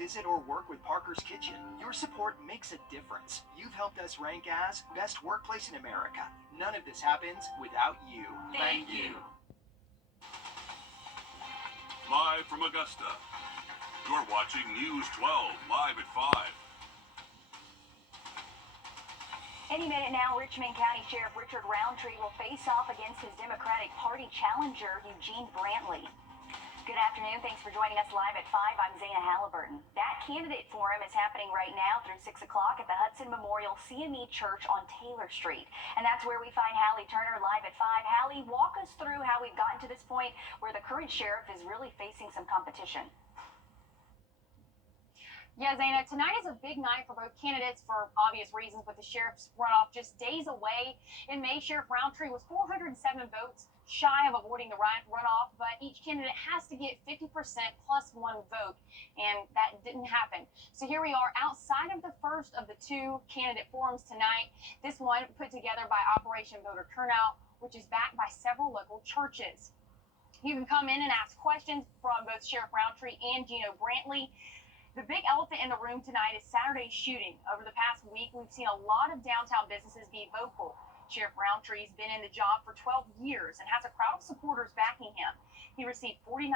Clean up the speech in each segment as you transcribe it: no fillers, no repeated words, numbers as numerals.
visit or work with Parker's Kitchen. Your support makes a difference. You've helped us rank as Best Workplace in America. None of this happens without you. Thank you. Live from Augusta, you're watching News 12 live at 5. Any minute now, Richmond County Sheriff Richard Roundtree will face off against his Democratic Party challenger, Eugene Brantley. Good afternoon. Thanks for joining us live at 5. I'm Zana Halliburton. That candidate forum is happening right now through 6 o'clock at the Hudson Memorial CME Church on Taylor Street. And that's where we find Hallie Turner live at 5. Hallie, walk us through how we've gotten to this point where the current sheriff is really facing some competition. Yeah, Zaina, tonight is a big night for both candidates for obvious reasons, with the sheriff's runoff just days away. In May, Sheriff Roundtree was 407 votes shy of avoiding the runoff, but each candidate has to get 50% plus one vote, and that didn't happen. So here we are outside of the first of the two candidate forums tonight, this one put together by Operation Voter Turnout, which is backed by several local churches. You can come in and ask questions from both Sheriff Roundtree and Gino Brantley. The big elephant in the room tonight is Saturday's shooting. Over the past week, we've seen a lot of downtown businesses be vocal. Sheriff Roundtree's been in the job for 12 years and has a crowd of supporters backing him. He received 49%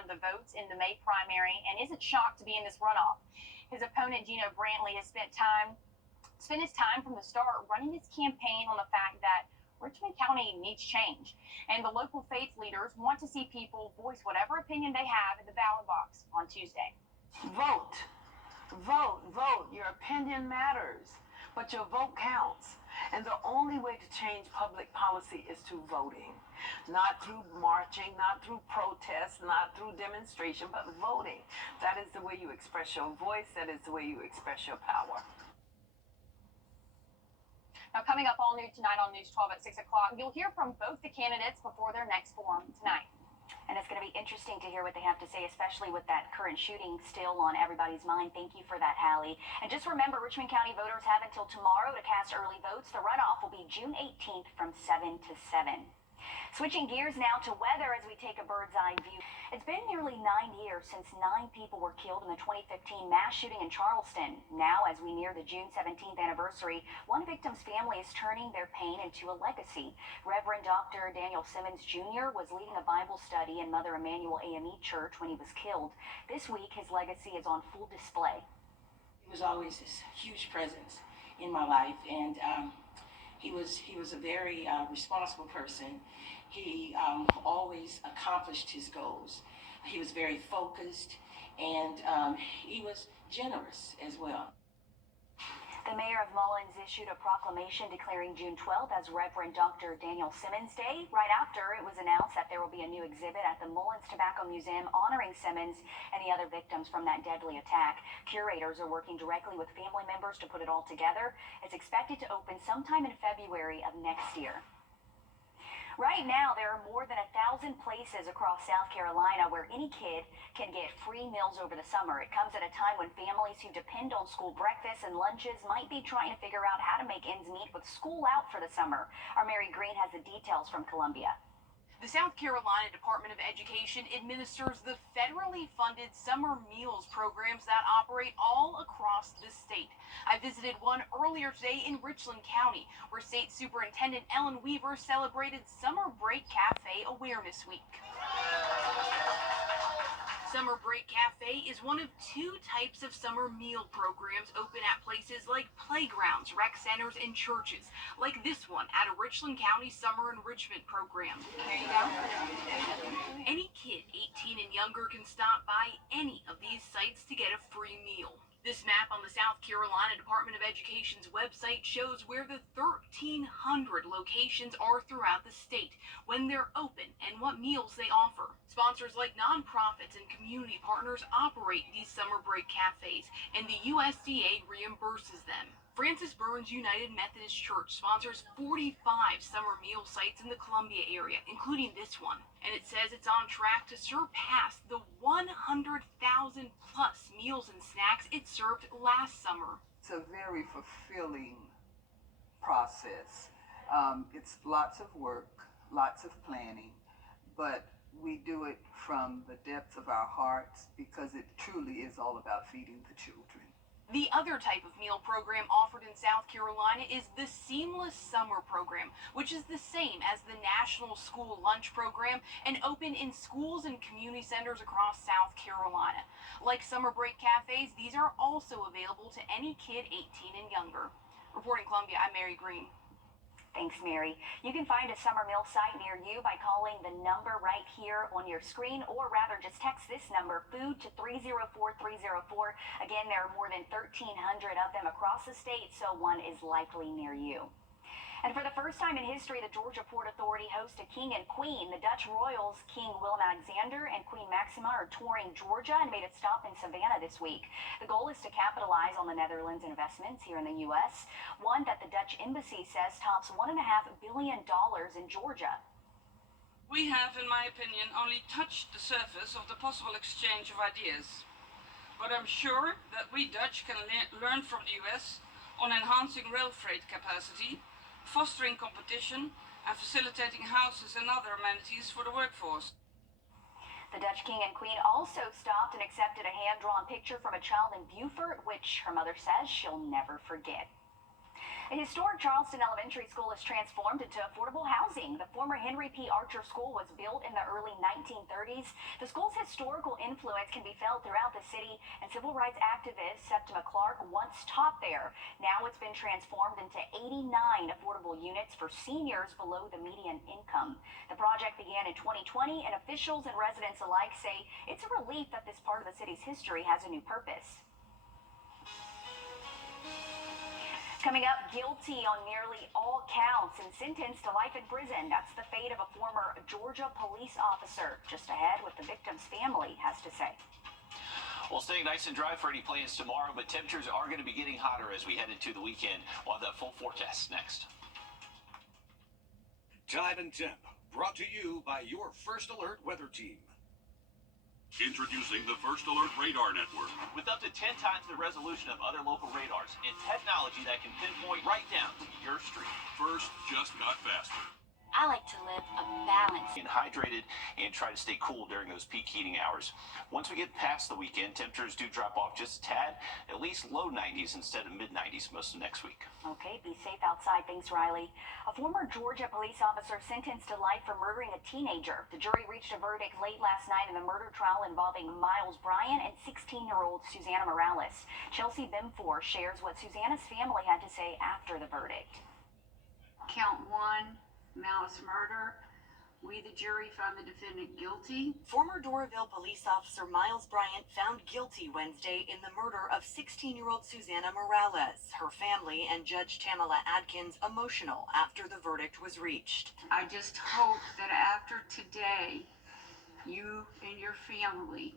of the votes in the May primary and isn't shocked to be in this runoff. His opponent, Gino Brantley, has spent his time from the start running his campaign on the fact that Richmond County needs change, and the local faith leaders want to see people voice whatever opinion they have in the ballot box on Tuesday. Vote, vote, vote. Your opinion matters, but your vote counts. And the only way to change public policy is through voting. Not through marching, not through protests, not through demonstration, but voting. That is the way you express your voice. That is the way you express your power. Now, coming up all new tonight on News 12 at 6 o'clock, you'll hear from both the candidates before their next forum tonight. And it's going to be interesting to hear what they have to say, especially with that current shooting still on everybody's mind. Thank you for that, Hallie. And just remember, Richmond County voters have until tomorrow to cast early votes. The runoff will be June 18th from 7 to 7. Switching gears now to weather as we take a bird's eye view. It's been nearly 9 years since 9 people were killed in the 2015 mass shooting in Charleston. Now, as we near the June 17th anniversary, one victim's family is turning their pain into a legacy. Reverend Dr. Daniel Simmons Jr. was leading a Bible study in Mother Emanuel AME Church when he was killed. This week, his legacy is on full display. He was always this huge presence in my life, and he was a very responsible person. He always accomplished his goals. He was very focused, and he was generous as well. The mayor of Mullins issued a proclamation declaring June 12th as Reverend Dr. Daniel Simmons Day. Right after, it was announced that there will be a new exhibit at the Mullins Tobacco Museum honoring Simmons and the other victims from that deadly attack. Curators are working directly with family members to put it all together. It's expected to open sometime in February of next year. Right now, there are more than 1,000 places across South Carolina where any kid can get free meals over the summer. It comes at a time when families who depend on school breakfasts and lunches might be trying to figure out how to make ends meet with school out for the summer. Our Mary Green has the details from Columbia. The South Carolina Department of Education administers the federally funded summer meals programs that operate all across the state. I visited one earlier today in Richland County, where State Superintendent Ellen Weaver celebrated Summer Break Cafe Awareness Week. Summer Break Cafe is one of 2 types of summer meal programs open at places like playgrounds, rec centers, and churches, like this one at a Richland County Summer Enrichment Program. There you go. Any kid 18 and younger can stop by any of these sites to get a free meal. This map on the South Carolina Department of Education's website shows where the 1,300 locations are throughout the state, when they're open, and what meals they offer. Sponsors like nonprofits and community partners operate these summer break cafes, and the USDA reimburses them. Francis Burns United Methodist Church sponsors 45 summer meal sites in the Columbia area, including this one. And it says it's on track to surpass the 100,000 plus meals and snacks it served last summer. It's a very fulfilling process. It's lots of work, lots of planning, but We do it from the depths of our hearts because it truly is all about feeding the children. The other type of meal program offered in South Carolina is the Seamless Summer Program, which is the same as the National School Lunch Program and open in schools and community centers across South Carolina. Like summer break cafes, these are also available to any kid 18 and younger. Reporting Columbia, I'm Mary Green. Thanks, Mary. You can find a summer meal site near you by calling the number right here on your screen, or rather just text this number, food, to 304304. Again, there are more than 1,300 of them across the state, so one is likely near you. And for the first time in history, the Georgia Port Authority hosts a king and queen. The Dutch royals, King Willem-Alexander and Queen Maxima, are touring Georgia and made a stop in Savannah this week. The goal is to capitalize on the Netherlands' investments here in the U.S., one that the Dutch embassy says tops $1.5 billion in Georgia. We have, in my opinion, only touched the surface of the possible exchange of ideas. But I'm sure that we Dutch can learn from the U.S. on enhancing rail freight capacity, fostering competition, and facilitating houses and other amenities for the workforce. The Dutch king and queen also stopped and accepted a hand-drawn picture from a child in Beaufort, which her mother says she'll never forget. A historic Charleston elementary school is transformed into affordable housing. The former Henry P. Archer School was built in the early 1930s. The school's historical influence can be felt throughout the city, and civil rights activist Septima Clark once taught there. Now it's been transformed into 89 affordable units for seniors below the median income. The project began in 2020, and officials and residents alike say it's a relief that this part of the city's history has a new purpose. Coming up, guilty on nearly all counts and sentenced to life in prison. That's the fate of a former Georgia police officer. Just ahead, what the victim's family has to say. Well, staying nice and dry for any plans tomorrow, but temperatures are going to be getting hotter as we head into the weekend. We'll have that full forecast next. Time and Temp, brought to you by your First Alert weather team. Introducing the First Alert Radar Network. With up to 10 times the resolution of other local radars and technology that can pinpoint right down to your street. First just got faster. I like to live a balanced And hydrated and try to stay cool during those peak heating hours. Once we get past the weekend, temperatures do drop off just a tad, at least low 90s instead of mid 90s most of next week. Okay, be safe outside. Thanks, Riley. A former Georgia police officer sentenced to life for murdering a teenager. The jury reached a verdict late last night in the murder trial involving Miles Bryant and 16-year-old Susanna Morales. Chelsea Bimfor shares what Susanna's family had to say after the verdict. Count 1. Malice murder. We, the jury, found the defendant guilty. Former Doraville police officer Miles Bryant found guilty Wednesday in the murder of 16-year-old Susanna Morales. Her family and Judge Tamala Adkins emotional after the verdict was reached. I just hope that after today, you and your family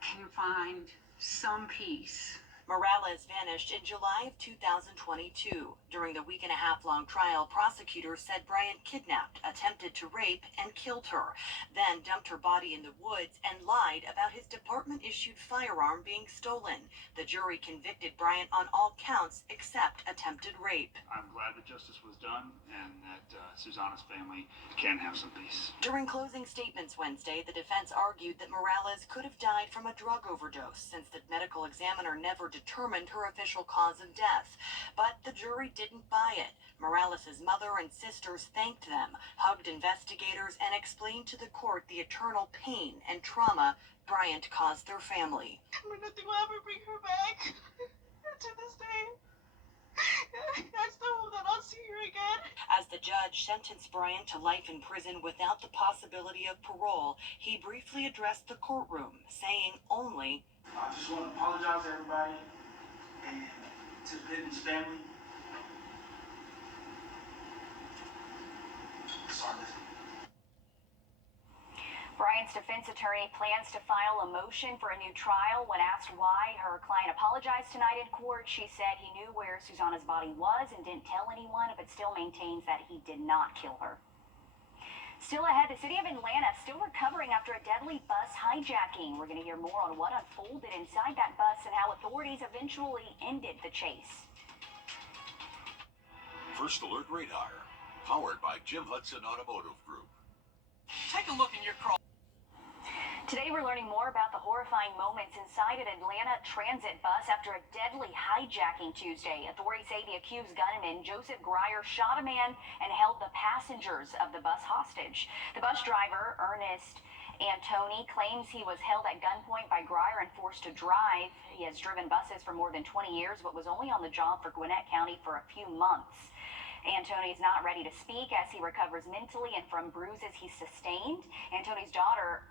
can find some peace. Morales vanished in July of 2022. During the week-and-a-half-long trial, prosecutors said Bryant kidnapped, attempted to rape, and killed her, then dumped her body in the woods and lied about his department-issued firearm being stolen. The jury convicted Bryant on all counts except attempted rape. I'm glad that justice was done and that Susanna's family can have some peace. During closing statements Wednesday, the defense argued that Morales could have died from a drug overdose since the medical examiner never determined her official cause of death. But the jury didn't buy it. Morales' mother and sisters thanked them, hugged investigators, and explained to the court the eternal pain and trauma Bryant caused their family. Nothing will ever bring her back. To this day, I still hope that I'll see her again. As the judge sentenced Bryant to life in prison without the possibility of parole, he briefly addressed the courtroom, saying only, I just want to apologize to everybody and to the victim's family. Sorry. Bryant's defense attorney plans to file a motion for a new trial. When asked why her client apologized tonight in court, she said he knew where Susanna's body was and didn't tell anyone, but still maintains that he did not kill her. Still ahead, the city of Atlanta still recovering after a deadly bus hijacking. We're going to hear more on what unfolded inside that bus and how authorities eventually ended the chase. First Alert Radar, powered by Jim Hudson Automotive Group. Take a look in your horrifying moments inside an Atlanta transit bus after a deadly hijacking Tuesday. Authorities say the accused gunman, Joseph Grier, shot a man and held the passengers of the bus hostage. The bus driver, Ernest Antoni, claims he was held at gunpoint by Grier and forced to drive. He has driven buses for more than 20 years, but was only on the job for Gwinnett County for a few months. Antoni is not ready to speak as he recovers mentally and from bruises he sustained. Antoni's daughter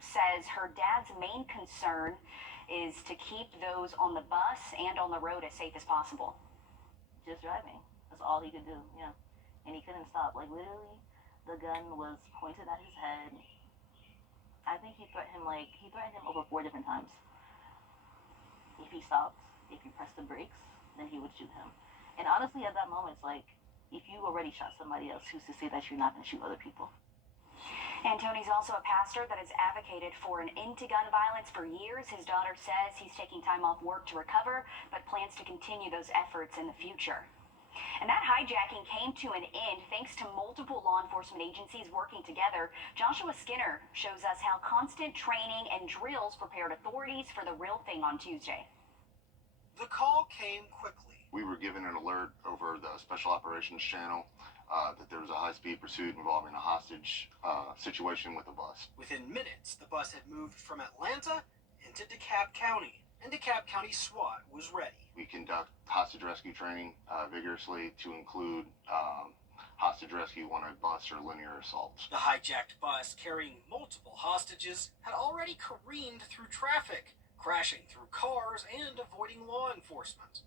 says her dad's main concern is to keep those on the bus and on the road as safe as possible. Just driving. That's all he could do, yeah. And he couldn't stop. Like, literally, the gun was pointed at his head. I think he threatened him over 4 different times. If he stopped, if you pressed the brakes, then he would shoot him. And honestly, at that moment, it's like, if you already shot somebody else, who's to say that you're not going to shoot other people? Antoni's also a pastor that has advocated for an end to gun violence for years. His daughter says he's taking time off work to recover, but plans to continue those efforts in the future. And that hijacking came to an end thanks to multiple law enforcement agencies working together. Joshua Skinner shows us how constant training and drills prepared authorities for the real thing on Tuesday. The call came quickly. We were given an alert over the Special Operations Channel that there was a high-speed pursuit involving a hostage situation with a bus. Within minutes, the bus had moved from Atlanta into DeKalb County, and DeKalb County SWAT was ready. We conduct hostage rescue training vigorously to include hostage rescue on a bus or linear assaults. The hijacked bus carrying multiple hostages had already careened through traffic, crashing through cars and avoiding law enforcement.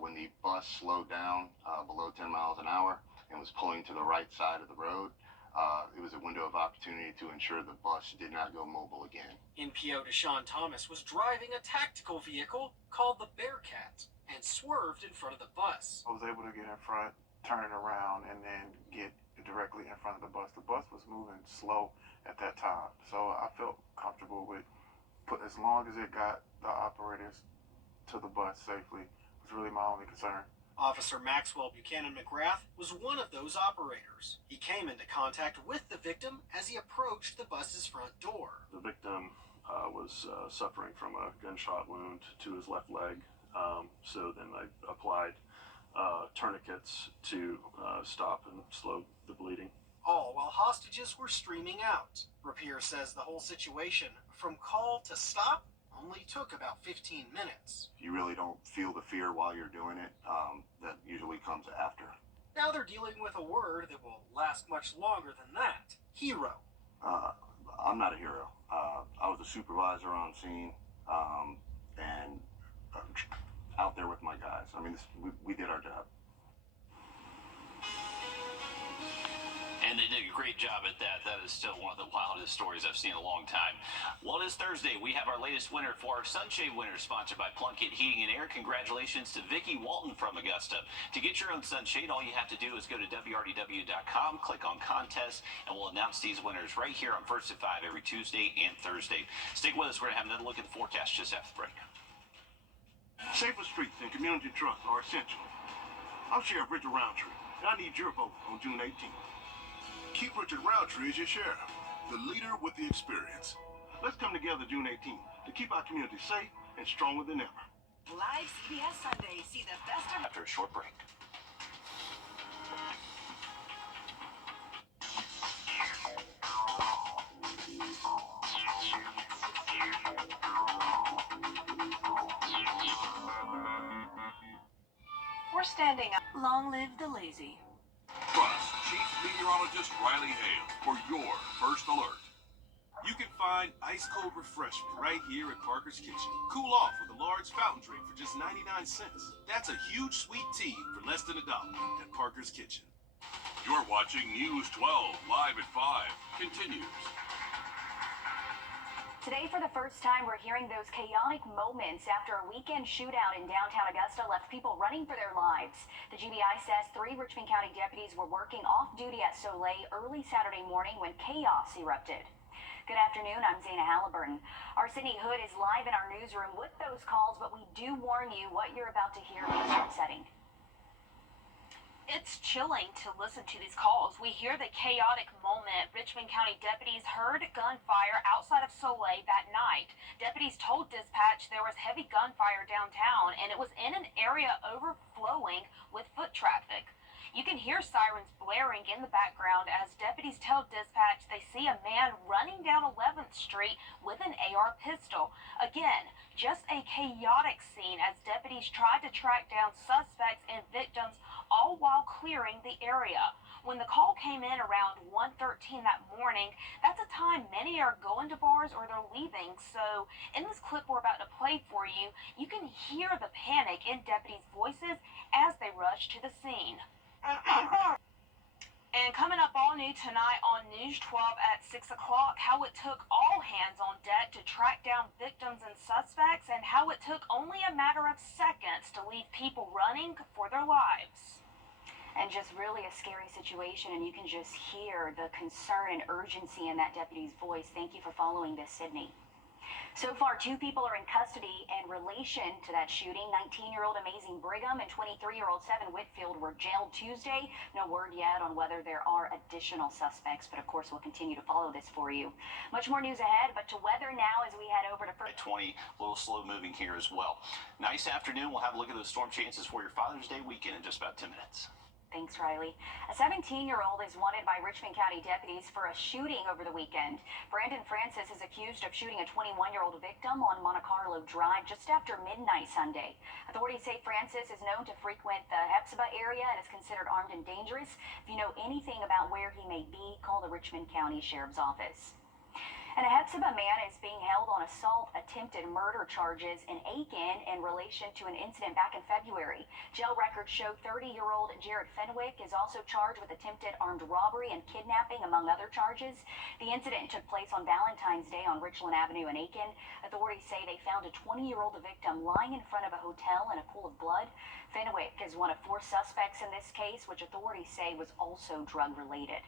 When the bus slowed down below 10 miles an hour and was pulling to the right side of the road, it was a window of opportunity to ensure the bus did not go mobile again. NPO Deshaun Thomas was driving a tactical vehicle called the Bearcat and swerved in front of the bus. I was able to get in front, turn it around, and then get directly in front of the bus. The bus was moving slow at that time, so I felt comfortable with as long as it got the operators to the bus safely was really my only concern. Officer Maxwell Buchanan McGrath was one of those operators. He came into contact with the victim as he approached the bus's front door. The victim was suffering from a gunshot wound to his left leg, so then I applied tourniquets to stop and slow the bleeding. All while hostages were streaming out. Rapier says the whole situation, from call to stop, only took about 15 minutes. You really don't feel the fear while you're doing it. That usually comes after. Now they're dealing with a word that will last much longer than that. Hero. I'm not a hero. I was a supervisor on scene and out there with my guys. I mean, we did our job. And they did a great job at that. That is still one of the wildest stories I've seen in a long time. Well, it is Thursday. We have our latest winner for our Sunshade winner, sponsored by Plunkett Heating and Air. Congratulations to Vicki Walton from Augusta. To get your own sunshade, all you have to do is go to WRDW.com, click on contest, and we'll announce these winners right here on First at 5 every Tuesday and Thursday. Stick with us. We're going to have another look at the forecast just after the break. Safer streets and community trust are essential. I'm Sheriff Richard Roundtree, and I need your vote on June 18th. Keep Richard Roundtree as your sheriff, the leader with the experience. Let's come together June 18th to keep our community safe and stronger than ever. Live CBS Sunday. See the best of... After a short break. We're standing up. Long live the lazy. Trust Chief Meteorologist Riley Hale for your first alert. You can find ice-cold refreshment right here at Parker's Kitchen. Cool off with a large fountain drink for just 99 cents. That's a huge sweet tea for less than $1 at Parker's Kitchen. You're watching News 12 live at 5. Continues. Today, for the first time, we're hearing those chaotic moments after a weekend shootout in downtown Augusta left people running for their lives. The GBI says 3 Richmond County deputies were working off-duty at Soleil early Saturday morning when chaos erupted. Good afternoon, I'm Zana Halliburton. Our Sydney Hood is live in our newsroom with those calls, but we do warn you what you're about to hear is upsetting. It's chilling to listen to these calls. We hear the chaotic moment. Richmond County deputies heard gunfire outside of Soleil that night. Deputies told dispatch there was heavy gunfire downtown, and it was in an area overflowing with foot traffic. You can hear sirens blaring in the background as deputies tell dispatch they see a man running down 11th Street with an AR pistol. Again, just a chaotic scene as deputies tried to track down suspects and victims, all while clearing the area. When the call came in around 1:13 that morning, that's a time many are going to bars or they're leaving. So in this clip we're about to play for you, you can hear the panic in deputies' voices as they rush to the scene. And coming up all new tonight on News 12 at 6 o'clock, how it took all hands on deck to track down victims and suspects, and how it took only a matter of seconds to leave people running for their lives. And just really a scary situation, and you can just hear the concern and urgency in that deputy's voice. Thank you for following this, Sydney. So far, 2 people are in custody in relation to that shooting. 19-year-old Amazing Brigham and 23-year-old Seven Whitfield were jailed Tuesday. No word yet on whether there are additional suspects, but of course we'll continue to follow this for you. Much more news ahead, but to weather now as we head over to 20, a little slow moving here as well. Nice afternoon. We'll have a look at those storm chances for your Father's Day weekend in just about 10 minutes. Thanks, Riley. A 17-year-old is wanted by Richmond County deputies for a shooting over the weekend. Brandon Francis is accused of shooting a 21-year-old victim on Monte Carlo Drive just after midnight Sunday. Authorities say Francis is known to frequent the Hepzibah area and is considered armed and dangerous. If you know anything about where he may be, call the Richmond County Sheriff's Office. And a Hepzibah man is being held on assault, attempted murder charges in Aiken in relation to an incident back in February. Jail records show 30-year-old Jared Fenwick is also charged with attempted armed robbery and kidnapping, among other charges. The incident took place on Valentine's Day on Richland Avenue in Aiken. Authorities say they found a 20-year-old victim lying in front of a hotel in a pool of blood. Fenwick is one of 4 suspects in this case, which authorities say was also drug-related.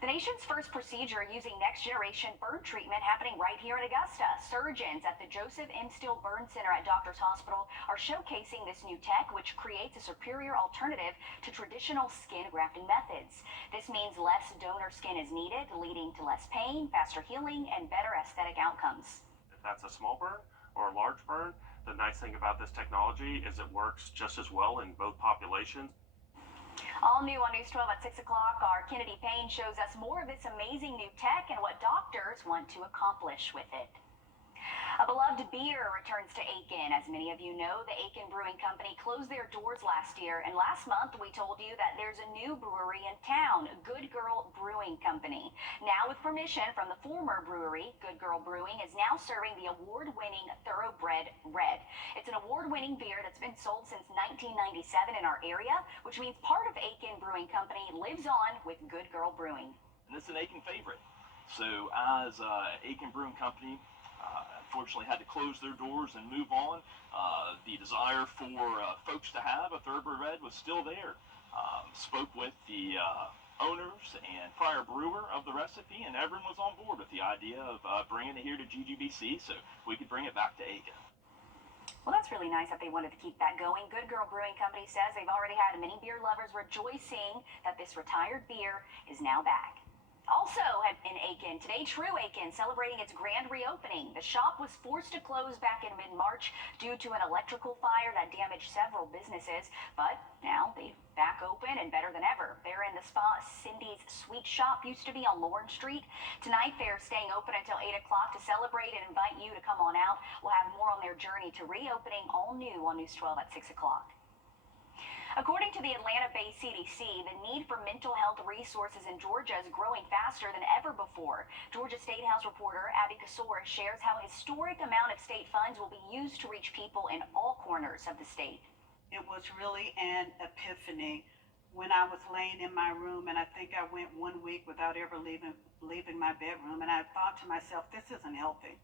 The nation's first procedure using next-generation burn treatment happening right here in Augusta. Surgeons at the Joseph M. Steele Burn Center at Doctors Hospital are showcasing this new tech, which creates a superior alternative to traditional skin grafting methods. This means less donor skin is needed, leading to less pain, faster healing, and better aesthetic outcomes. If that's a small burn or a large burn, the nice thing about this technology is it works just as well in both populations. All new on News 12 at 6 o'clock, our Kennedy Payne shows us more of this amazing new tech and what doctors want to accomplish with it. A beloved beer returns to Aiken. As many of you know, the Aiken Brewing Company closed their doors last year, and last month we told you that there's a new brewery in town, Good Girl Brewing Company. Now with permission from the former brewery, Good Girl Brewing is now serving the award-winning Thoroughbred Red. It's an award-winning beer that's been sold since 1997 in our area, which means part of Aiken Brewing Company lives on with Good Girl Brewing. And it's an Aiken favorite. So as Aiken Brewing Company unfortunately had to close their doors and move on, the desire for folks to have a Thoroughbred Red was still there. Spoke with the owners and prior brewer of the recipe, and everyone was on board with the idea of bringing it here to GGBC so we could bring it back to Aiken. Well, that's really nice that they wanted to keep that going. Good Girl Brewing Company says they've already had many beer lovers rejoicing that this retired beer is now back. Also in Aiken, today True Aiken celebrating its grand reopening. The shop was forced to close back in mid-March due to an electrical fire that damaged several businesses, but now they're back open and better than ever. They're in the spot Cindy's Sweet Shop used to be on Lauren Street. Tonight they're staying open until 8 o'clock to celebrate and invite you to come on out. We'll have more on their journey to reopening all new on News 12 at 6 o'clock. According to the Atlanta-based CDC, the need for mental health resources in Georgia is growing faster than ever before. Georgia State House reporter Abby Kasora shares how a historic amount of state funds will be used to reach people in all corners of the state. It was really an epiphany when I was laying in my room, and I think I went 1 week without ever leaving my bedroom, and I thought to myself, this isn't healthy.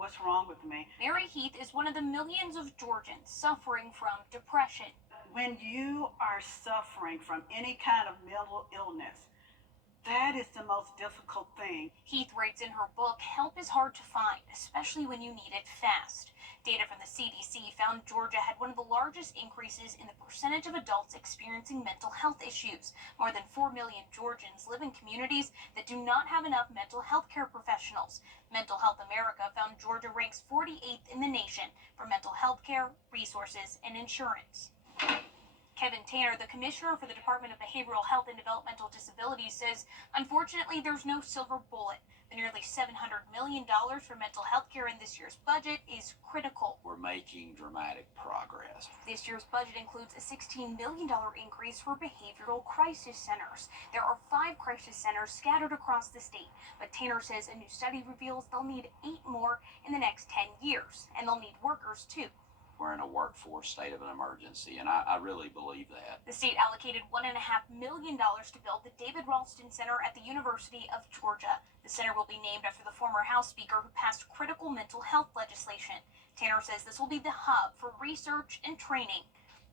What's wrong with me? Mary Heath is one of the millions of Georgians suffering from depression. When you are suffering from any kind of mental illness, That is the most difficult thing. Heath writes in her book, help is hard to find, especially when you need it fast. Data from the CDC found Georgia had one of the largest increases in the percentage of adults experiencing mental health issues. More than 4 million Georgians live in communities that do not have enough mental health care professionals. Mental Health America found Georgia ranks 48th in the nation for mental health care, resources, and insurance. Kevin Tanner, the commissioner for the Department of Behavioral Health and Developmental Disabilities, says, unfortunately, there's no silver bullet. The nearly $700 million for mental health care in this year's budget is critical. We're making dramatic progress. This year's budget includes a $16 million increase for behavioral crisis centers. There are 5 crisis centers scattered across the state, but Tanner says a new study reveals they'll need 8 more in the next 10 years, and they'll need workers too. We're in a workforce state of an emergency, and I really believe that. The state allocated $1.5 million to build the David Ralston Center at the University of Georgia. The center will be named after the former House Speaker who passed critical mental health legislation. Tanner says this will be the hub for research and training.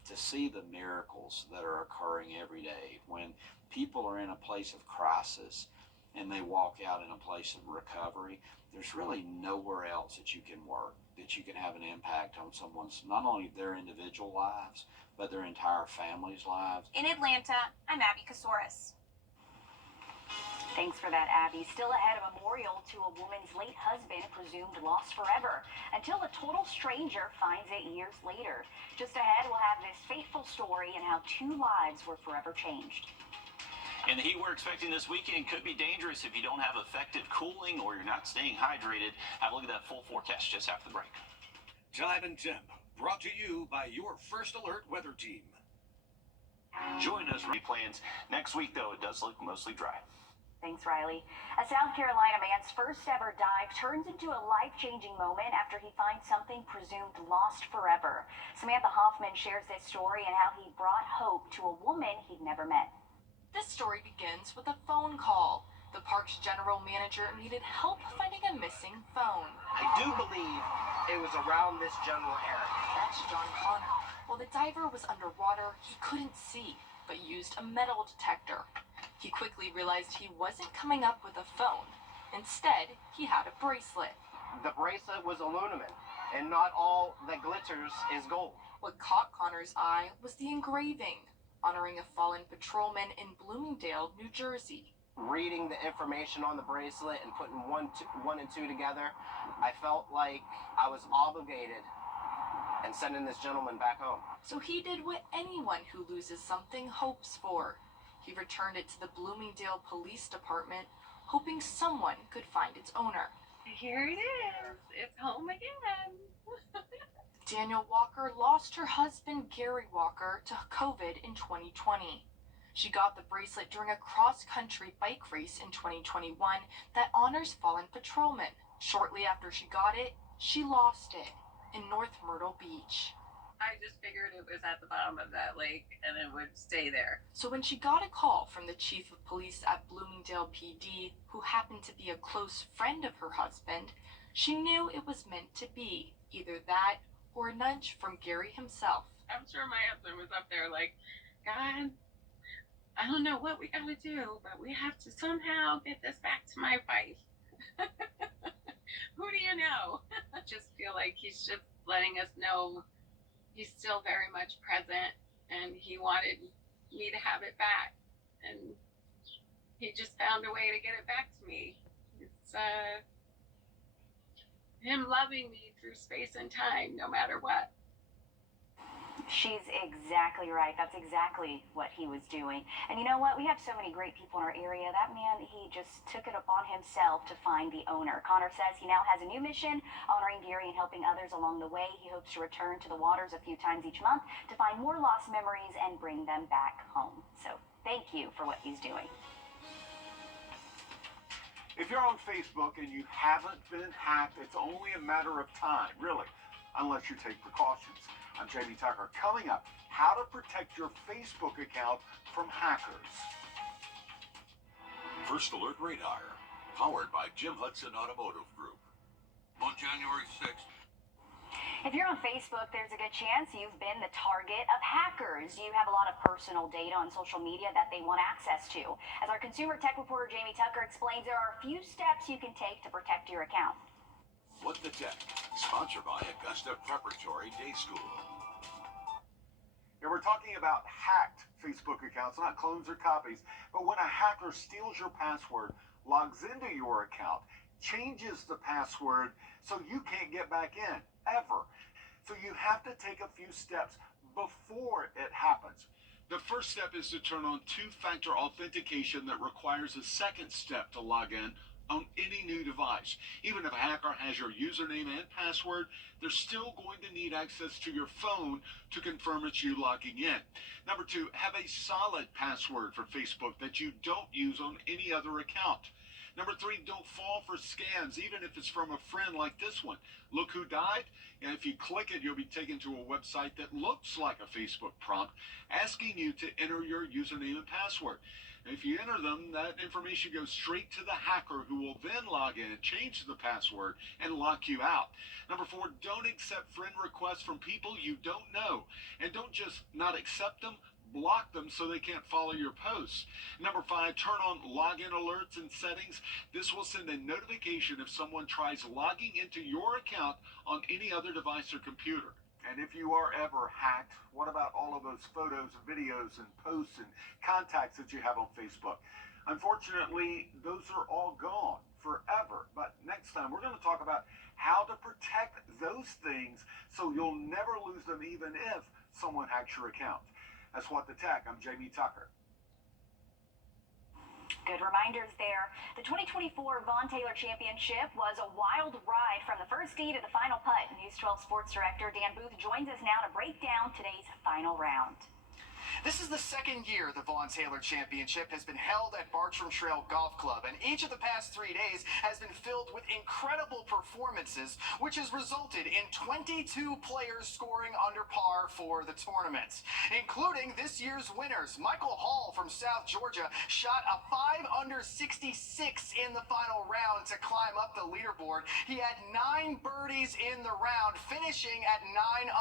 To see the miracles that are occurring every day when people are in a place of crisis and they walk out in a place of recovery, there's really nowhere else that you can work, that you can have an impact on someone's, not only their individual lives, but their entire family's lives. In Atlanta, I'm Abby Kasouris. Thanks for that, Abby. Still ahead, a memorial to a woman's late husband presumed lost forever until a total stranger finds it years later. Just ahead, we'll have this fateful story and how 2 lives were forever changed. And the heat we're expecting this weekend could be dangerous if you don't have effective cooling or you're not staying hydrated. Have a look at that full forecast just after the break. Time and Temp, brought to you by your First Alert weather team. Join us for plans. Next week, though, it does look mostly dry. Thanks, Riley. A South Carolina man's first ever dive turns into a life-changing moment after he finds something presumed lost forever. Samantha Hoffman shares this story and how he brought hope to a woman he'd never met. This story begins with a phone call. The park's general manager needed help finding a missing phone. I do believe it was around this general area. That's John Connor. While the diver was underwater, he couldn't see, but used a metal detector. He quickly realized he wasn't coming up with a phone. Instead, he had a bracelet. The bracelet was aluminum, and not all that glitters is gold. What caught Connor's eye was the engraving, honoring a fallen patrolman in Bloomingdale, New Jersey. Reading the information on the bracelet and putting one and two together, I felt like I was obligated in sending this gentleman back home. So he did what anyone who loses something hopes for. He returned it to the Bloomingdale Police Department, hoping someone could find its owner. Here it is. It's home again. Daniel Walker lost her husband, Gary Walker, to COVID in 2020. She got the bracelet during a cross-country bike race in 2021 that honors fallen patrolmen. Shortly after she got it, she lost it in North Myrtle Beach. I just figured it was at the bottom of that lake and it would stay there. So when she got a call from the chief of police at Bloomingdale PD, who happened to be a close friend of her husband, she knew it was meant to be either that or a nudge from Gary himself. I'm sure my husband was up there like, God, I don't know what we gotta do, but we have to somehow get this back to my wife. Who do you know? I just feel like he's just letting us know he's still very much present and he wanted me to have it back. And he just found a way to get it back to me. It's him loving me through space and time, no matter what. She's exactly right. That's exactly what he was doing. And you know what? We have so many great people in our area. That man, he just took it upon himself to find the owner. Connor says he now has a new mission, honoring Gary and helping others along the way. He hopes to return to the waters a few times each month to find more lost memories and bring them back home. So thank you for what he's doing. If you're on Facebook and you haven't been hacked, it's only a matter of time, really, unless you take precautions. I'm JD Tucker. Coming up, how to protect your Facebook account from hackers. First Alert Radar, powered by Jim Hudson Automotive Group. On January 6th. If you're on Facebook, there's a good chance you've been the target of hackers. You have a lot of personal data on social media that they want access to. As our consumer tech reporter Jamie Tucker explains, there are a few steps you can take to protect your account. What the Tech, sponsored by Augusta Preparatory Day School. Yeah, we're talking about hacked Facebook accounts, not clones or copies, but when a hacker steals your password, logs into your account, changes the password so you can't get back in, ever. So you have to take a few steps before it happens. The first step is to turn on two-factor authentication that requires a second step to log in on any new device. Even if a hacker has your username and password, they're still going to need access to your phone to confirm it's you logging in. Number two, have a solid password for Facebook that you don't use on any other account. Number three, don't fall for scams, even if it's from a friend like this one. Look who died? And if you click it, you'll be taken to a website that looks like a Facebook prompt asking you to enter your username and password. And if you enter them, that information goes straight to the hacker, who will then log in, change the password, and lock you out. Number four, don't accept friend requests from people you don't know. And don't just not accept them, block them so they can't follow your posts. Number five, turn on login alerts and settings. This will send a notification if someone tries logging into your account on any other device or computer. And if you are ever hacked, what about all of those photos and videos and posts and contacts that you have on Facebook? Unfortunately, those are all gone forever. But next time, we're going to talk about how to protect those things so you'll never lose them, even if someone hacks your account. That's What the Tech. I'm Jamie Tucker. Good reminders there. The 2024 Vaughn Taylor Championship was a wild ride from the first tee to the final putt. News 12 Sports Director Dan Booth joins us now to break down today's final round. This is the second year the Vaughn Taylor Championship has been held at Bartram Trail Golf Club, and each of the past 3 days has been filled with incredible performances, which has resulted in 22 players scoring under par for the tournament, including this year's winners. Michael Hall from South Georgia shot a 5 under 66 in the final round to climb up the leaderboard. He had 9 birdies in the round, finishing at 9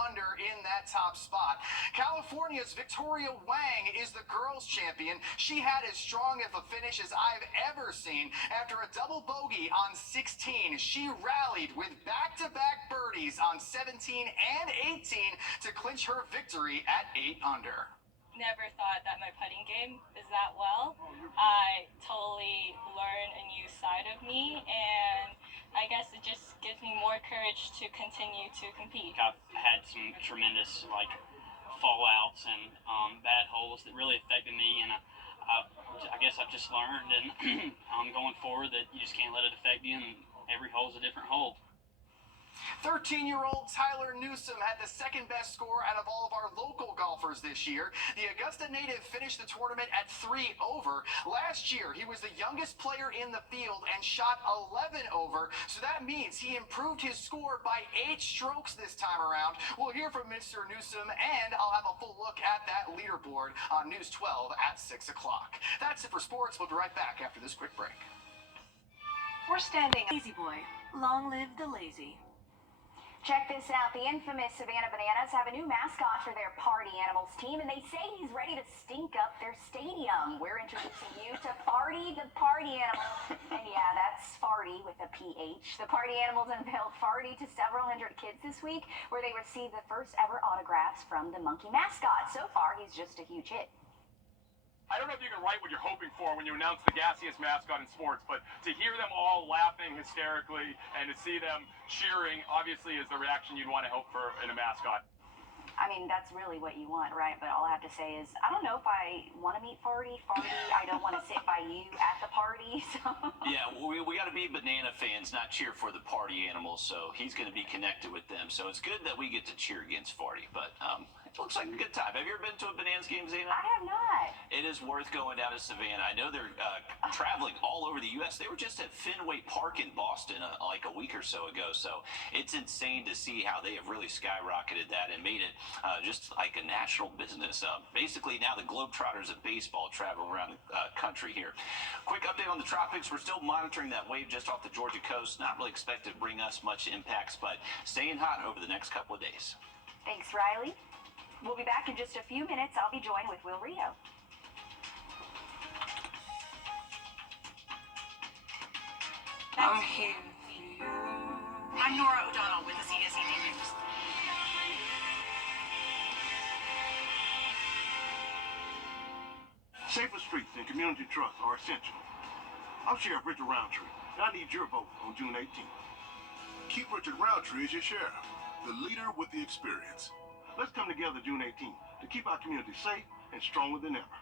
under in that top spot. California's Victoria Wang is the girls' champion. She had as strong of a finish as I've ever seen. After a double bogey on 16, she rallied with back-to-back birdies on 17 and 18 to clinch her victory at 8 under. Never thought that my putting game is that well. I totally learned a new side of me, and I guess it just gives me more courage to continue to compete. I've had some tremendous fallouts and bad holes that really affected me, and I guess I've just learned, and going forward, that you just can't let it affect you, and every hole's a different hole. 13-year-old Tyler Newsom had the second best score out of all of our local golfers this year. The Augusta native finished the tournament at 3 over. Last year, he was the youngest player in the field and shot 11 over, so that means he improved his score by 8 strokes this time around. We'll hear from Mr. Newsom, and I'll have a full look at that leaderboard on News 12 at 6 o'clock. That's it for sports. We'll be right back after this quick break. We're standing at Lazy Boy. Long live the lazy. Check this out. The infamous Savannah Bananas have a new mascot for their Party Animals team, and they say he's ready to stink up their stadium. We're introducing you to Farty the Party Animal. And yeah, that's Farty with a PH. The Party Animals unveiled Farty to several hundred kids this week, where they received the first ever autographs from the monkey mascot. So far, he's just a huge hit. I don't know if you can write what you're hoping for when you announce the gassiest mascot in sports, but to hear them all laughing hysterically and to see them cheering, obviously, is the reaction you'd want to hope for in a mascot. I mean, that's really what you want, right? But all I have to say is, I don't know if I want to meet Farty. I don't want to sit by you at the party, so... Yeah, we got to be banana fans, not cheer for the Party Animals, so he's going to be connected with them. So it's good that we get to cheer against Farty, but It looks like a good time. Have you ever been to a Bananas game, Zena? I have not. It is worth going down to Savannah. I know they're traveling all over the U.S. They were just at Fenway Park in Boston like a week or so ago. So it's insane to see how they have really skyrocketed that and made it just like a national business. Basically, now the Globetrotters of baseball travel around the country here. Quick update on the tropics. We're still monitoring that wave just off the Georgia coast. Not really expected to bring us much impacts, but staying hot over the next couple of days. Thanks, Riley. We'll be back in just a few minutes. I'll be joined with Wrdw. I'm here for you. I'm Nora O'Donnell with the CBS Evening News. Safer streets and community trust are essential. I'm Sheriff Richard Roundtree, and I need your vote on June 18th. Keep Richard Roundtree as your sheriff, the leader with the experience. Let's come together June 18th to keep our community safe and stronger than ever.